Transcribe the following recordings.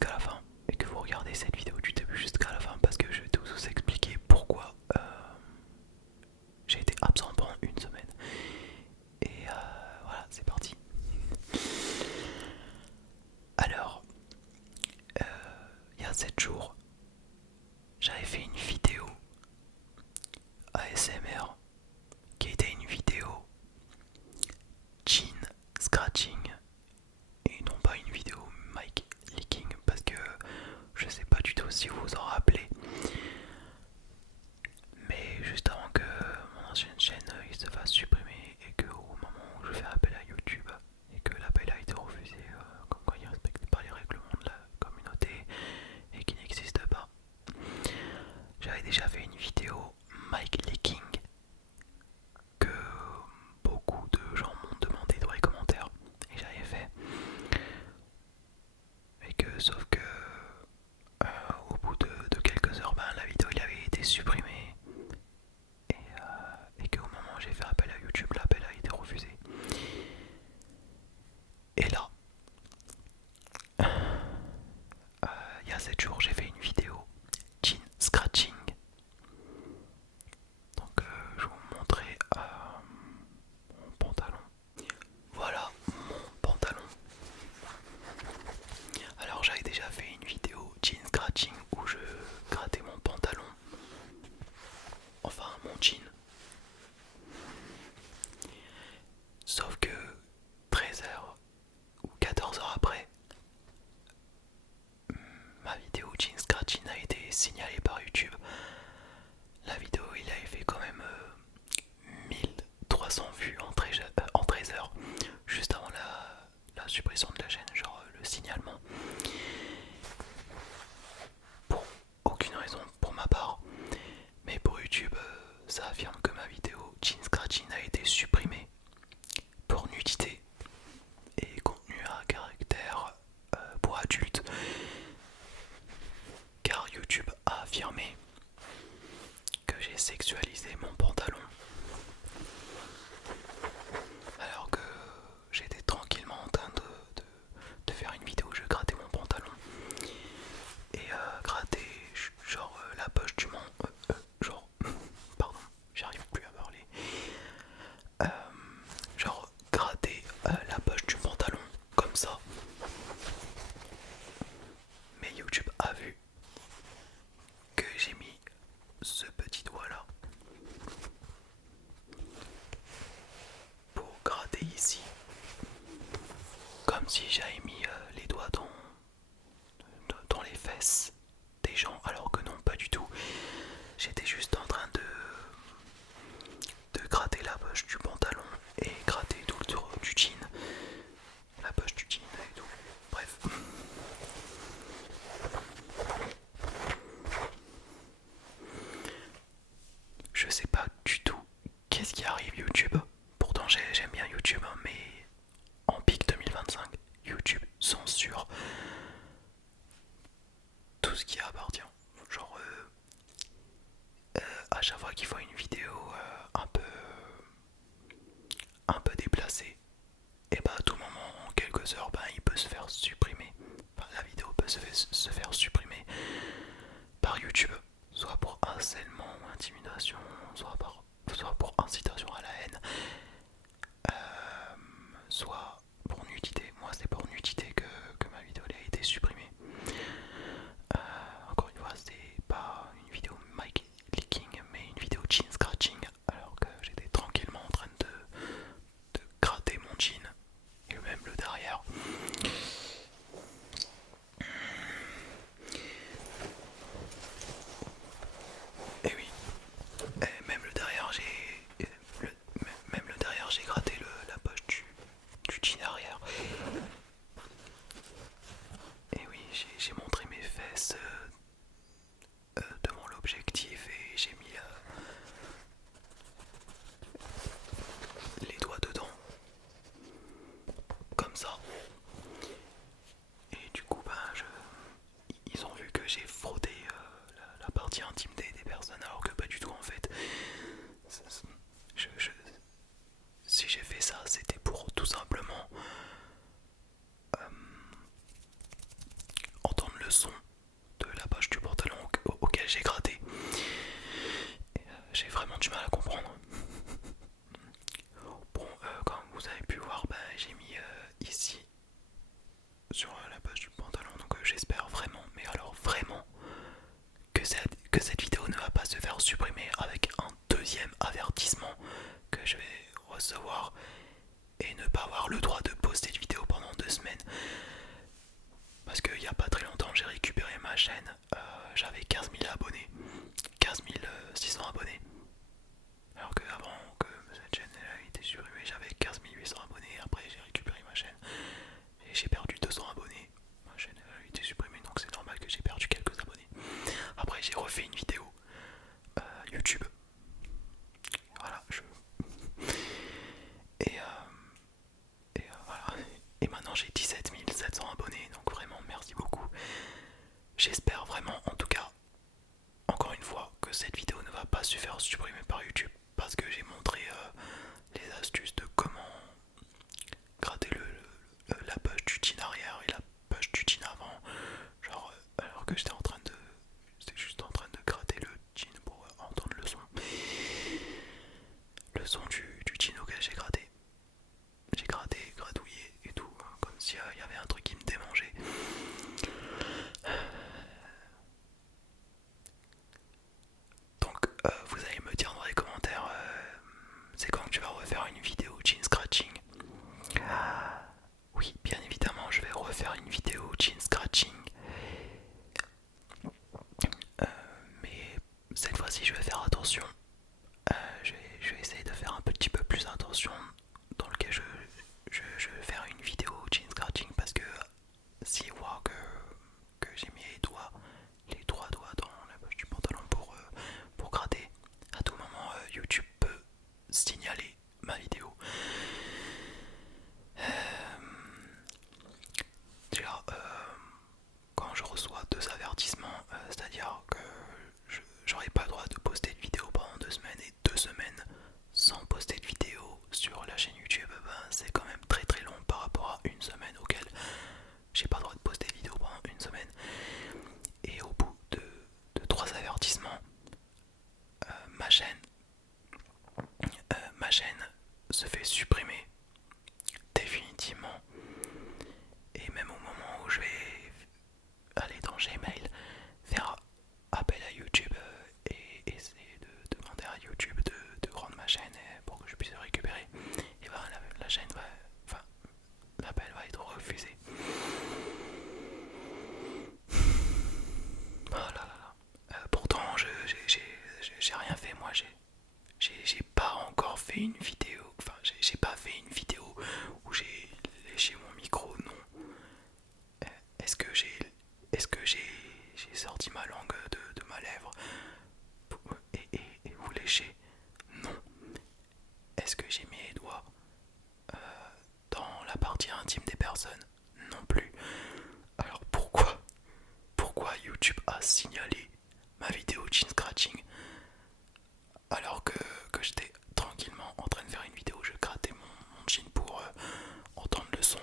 jusqu'à la fin et que vous regardez cette vidéo du début jusqu'à la fin parce que je vais tout vous expliquer pourquoi j'ai été absent pendant une semaine. Et voilà, c'est parti. Alors, il y a 7 jours, j'avais fait une vidéo ASMR qui était une vidéo chin scratching et non pas une vidéo mic leaking parce que je sais pas du tout si vous vous en rappelez, mais juste avant que mon ancienne chaîne il se fasse supprimer et que au moment où je fais appel à YouTube et que l'appel a été refusé comme quoi il ne respecte pas les règlements de la communauté et qui n'existe pas, j'avais déjà fait une vidéo mic leaking que beaucoup de gens m'ont demandé dans les commentaires et j'avais fait, et que sauf que au bout de quelques heures, ben, la vidéo il avait été supprimée et qu'au moment où j'ai fait appel à YouTube, l'appel a été refusé. Et là, il y a 7 jours, j'ai fait une vidéo chin scratching. Donc je vais vous montrer mon pantalon. Voilà mon pantalon. Alors j'avais déjà fait une vidéo jean scratching où je grattais mon pantalon, enfin mon jean. Sauf que 13 heures ou 14 heures après, ma vidéo jean scratching a été signalée par YouTube. La vidéo il avait fait quand même 1300 vues en 13 heures, juste avant la suppression de la chaîne, genre le signalement. Pour aucune raison pour ma part, mais pour YouTube, ça affirme que ma vidéo jean scratching a été supprimée pour nudité et contenu à caractère pour adultes, car YouTube a affirmé que j'ai sexualisé mon pantalon alors que j'étais tranquillement en train de faire une vidéo où je grattais mon pantalon et gratter genre la poche du genre pardon, j'arrive plus à parler, genre gratter la poche du pantalon comme ça, mais YouTube a vu que j'ai mis ce petit doigt là pour gratter ici comme si j'avais mis les doigts dans les fesses des gens, alors que non, pas du tout. J'étais juste en train de gratter la poche du pantalon et gratter tout le tour du jean, la poche du jean et tout. Bref. Je sais pas du tout qu'est-ce qui arrive YouTube. Pourtant j'aime bien YouTube, hein, mais en pic 2025, YouTube censure tout ce qui appartient. Genre à chaque fois qu'il faut une vidéo un peu déplacée, et bah à tout moment, en quelques heures, bah, il peut se faire supprimer. Enfin, la vidéo peut se faire supprimer par YouTube, soit pour harcèlement ou intimidation, soit pour incitation à la haine, soit pour nudité. Moi c'est pour nudité que ma vidéo a été supprimée. Encore une fois, c'est pas une vidéo mic leaking, mais une vidéo jean scratching, alors que j'étais tranquillement en train de gratter mon jean et même le derrière. Et oui, et même le derrière, même le le son de la poche du pantalon auquel j'ai gratté. J'ai vraiment du mal à comprendre. Bon, comme vous avez pu voir, j'ai mis ici sur la poche du pantalon, donc j'espère vraiment, mais alors vraiment, que cette vidéo ne va pas se faire supprimer avec un deuxième avertissement que je vais recevoir et ne pas avoir le droit de poster de vidéo pendant 2 semaines. Parce qu'il n'y a pas très longtemps, j'ai récupéré ma chaîne, j'avais 15 000 abonnés, 15 600 abonnés. Alors qu'avant que cette chaîne ait été supprimée, j'avais 15 800 abonnés. Après, j'ai récupéré ma chaîne et j'ai perdu 200 abonnés. Ma chaîne a été supprimée, donc c'est normal que j'ai perdu quelques abonnés. Après, j'ai refait une vidéo YouTube. Voilà, et, voilà. Et maintenant, j'ai 17 700 abonnés, donc vraiment, merci beaucoup. J'espère vraiment, en tout cas, encore une fois, que cette vidéo ne va pas se faire supprimer par YouTube parce que j'ai montré les astuces de comment gratter la poche du jean arrière et la poche du jean avant, genre alors que j'étais juste en train de gratter le jean pour entendre le son du jean auquel j'ai gratté. J'ai gratté, gratouillé et tout, comme s'il y avait un truc qui me démangeait. Donc vous allez me dire dans les commentaires, c'est quand que tu vas refaire une vidéo jean scratching. Oui, bien évidemment, je vais refaire une vidéo jean scratching. Mais cette fois-ci, je vais faire attention. Je vais essayer de faire un petit peu plus attention dans lequel je vais faire une vidéo jean scratching parce que s'il voit que j'ai mis les trois doigts dans la poche du pantalon pour gratter, à tout moment YouTube peut signaler ma vidéo. Déjà, quand je reçois 2 avertissements, c'est-à-dire que j'aurai pas le droit de poster de vidéo pendant 2 semaines et 2 semaines sans poster de vidéo sur la chaîne YouTube, c'est quand même très très long par rapport à une semaine auquel j'ai pas le droit de poster de vidéo pendant une semaine. Et au bout de 3 avertissements, ma chaîne se fait supprimer définitivement. Et même au moment où je vais aller dans Gmail, faire appel à YouTube et essayer de demander à YouTube de rendre ma chaîne pour que je puisse le récupérer, et la chaîne va, enfin, l'appel va être refusé. Oh là là là. Pourtant, j'ai rien fait, moi. J'ai pas encore fait une vidéo. Enfin, j'ai pas fait une vidéo où j'ai léché mon micro, non. Est-ce que j'ai sorti ma langue de ma lèvre et vous lécher? Non. Est-ce que j'ai mis les doigts dans la partie intime des personnes? Non plus. Alors pourquoi YouTube a signalé ma vidéo jean scratching alors que j'étais tranquillement en train de faire une vidéo où je grattais mon jean pour entendre le son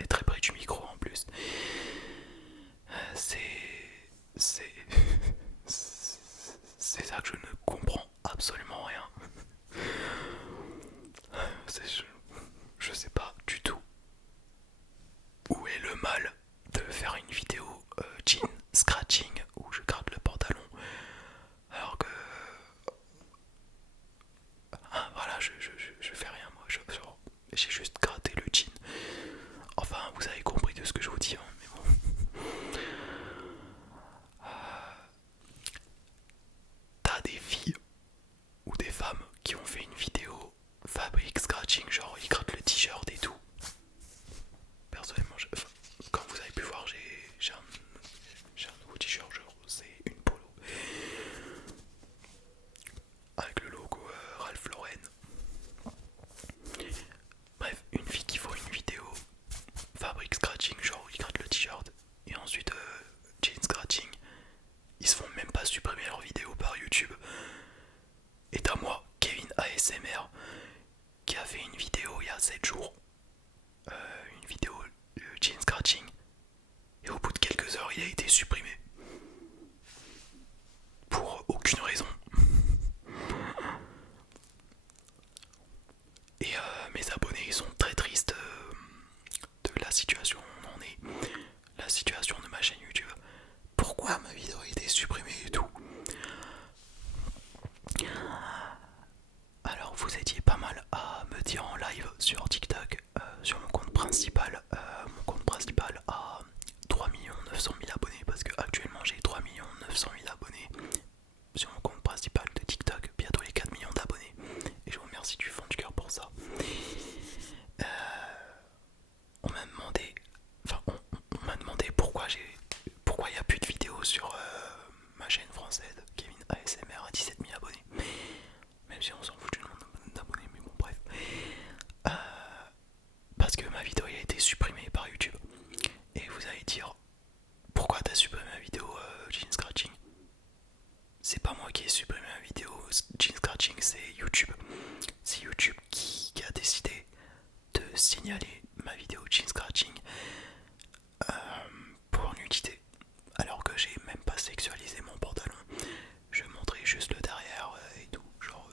et très près du micro en plus. C'est ça que je ne comprends absolument rien. Je sais pas du tout où est le mal de faire une vidéo jean scratching où je gratte le pantalon alors que il a été supprimé. Pour aucune raison. Et mes abonnés ils sont très tristes de la situation où on en est. La situation de ma chaîne YouTube. Pourquoi ma vidéo a été supprimée et tout. Alors vous étiez pas mal à me dire en live sur TikTok, sur mon compte principal. Mon compte principal a 3 900 000 abonnés parce que actuellement j'ai 3 900 000 abonnés sur mon compte principal de TikTok, bientôt les 4 millions d'abonnés. Et je vous remercie du fond du cœur pour ça. On m'a demandé, on m'a demandé pourquoi il n'y a plus de vidéos sur ma chaîne française, Kevin ASMR à 17 000 abonnés. Même si on s'en fout du nombre d'abonnés, mais bon bref. Parce que ma vidéo a été supprimée par YouTube. Et vous allez dire, pourquoi t'as supprimé ma vidéo Jean Scratching? C'est pas moi qui ai supprimé ma vidéo Jean Scratching, c'est YouTube. C'est YouTube qui a décidé de signaler ma vidéo Jean Scratching pour nudité. Alors que j'ai même pas sexualisé mon pantalon. Je montrais juste le derrière et tout. Genre,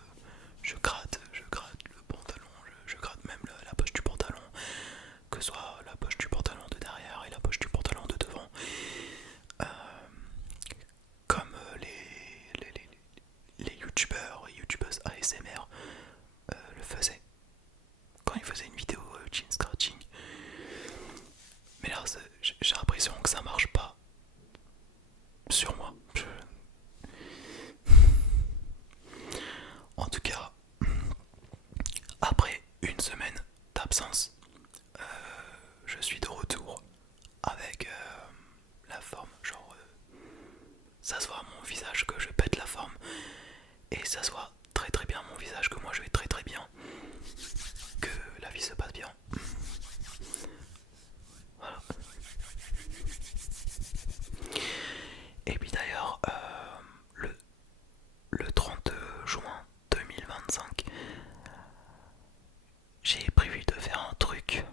je gratte le pantalon, je gratte même la poche du pantalon. Que ce soit la poche du pantalon de derrière et la poche du pantalon de devant. Comme les youtubeurs et youtubeuses ASMR le faisaient quand ils faisaient une vidéo jean scratching. Mais là j'ai l'impression que ça marche pas sur moi. En tout cas, après une semaine d'absence, je suis de retour avec la forme. Genre, ça se voit à mon visage que je pète la forme. Et ça se voit très très bien à mon visage que moi je vais très très bien. Que la vie se passe bien. Voilà. Et puis d'ailleurs, le 30 juin 2025, j'ai prévu de faire un truc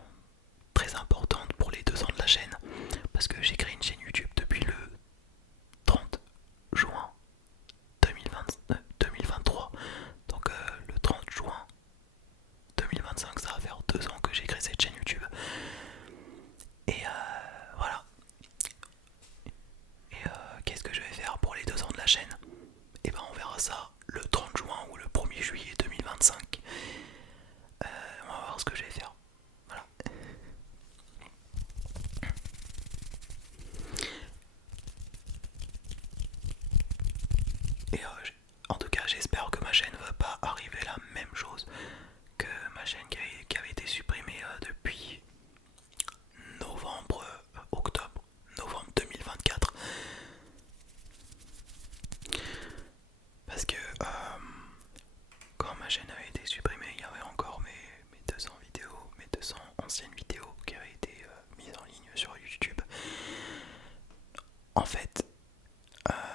très important pour les 2 ans de la chaîne. Parce que j'ai créé une chaîne YouTube depuis le 30 juin 2023. Donc le 30 juin 2025, ça va faire 2 ans que j'ai créé cette chaîne YouTube. Et voilà. Et qu'est-ce que je vais faire pour les 2 ans de la chaîne? Et ben on verra ça le 30 juin ou le 1er juillet 2025. On va voir ce que je vais faire. Voilà. Et en tout cas j'espère que ma chaîne va pas arriver la même chose que ma chaîne qui avait été supprimée depuis novembre 2024. Parce que quand ma chaîne avait été supprimée, il y avait encore mes 200 vidéos, mes 200 anciennes vidéos qui avaient été mises en ligne sur YouTube. En fait,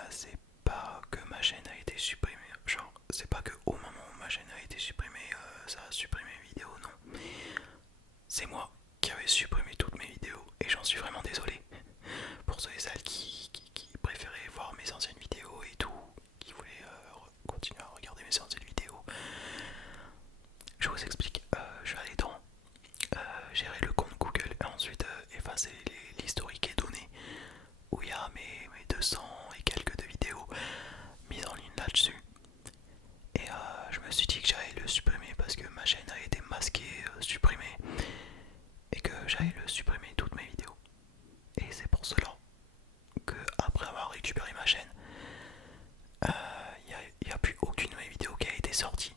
c'est pas que ma chaîne a été supprimée, genre c'est pas que au moment où ma chaîne a été supprimée, ça a supprimé mes vidéos, non. C'est moi qui avais supprimé toutes mes vidéos et j'en suis vraiment désolé pour ceux et celles qui préféraient voir mes anciennes vidéos et tout, qui voulaient continuer à regarder mes anciennes vidéos. Je vous explique, je vais aller dans gérer le compte Google et ensuite effacer l'historique et données où il y a mes 200 et quelques de vidéos mises en ligne là-dessus. Et je me suis dit que j'allais le supprimer parce que ma chaîne a été masquée, supprimée, et que j'allais le supprimer toutes mes vidéos. Et c'est pour cela que après avoir récupéré ma chaîne, il n'y a plus aucune de mes vidéos qui a été sortie.